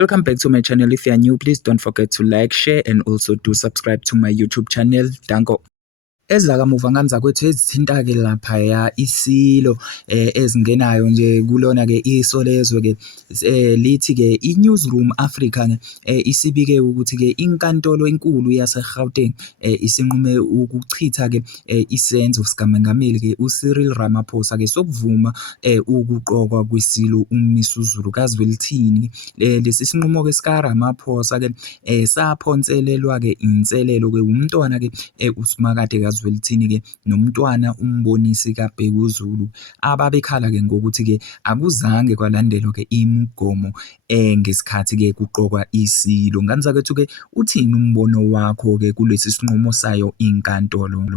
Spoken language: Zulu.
Welcome back to my channel. If you are new, please don't forget to like, share, and also do subscribe to my YouTube channel. Danko. Ezakamuva nganza kwethu ezithinta-ke laphaya iSillo ezingenayo nje kulona-ke iso lezwe-ke lithi-ke i-Newsroom Africa isibike ukuthi-ke inkantolo enkulu yase-Gauteng isinqume ukuchitha-ke isenzo sikamongameli-ke uCyril Ramaphosa-ke sokuvuma ukuqokwa kweSillo uMisuzulu kaZwelithini. Lesi sinqumo-ke sikaRamaphosa-ke saphonselelwa-ke inselelo-ke umntwana-ke uSimakade kaZwelithini-ke nomntwana uMbonisi kaBhekuzulu ababekhala-ke ngokuthi-ke akuzange kwalandelwa-ke imigomo ngesikhathi-ke kuqokwa iSillo. Nganzakwethu-ke uthini umbono wakho-ke kulesi sinqumo sayo inkantolo?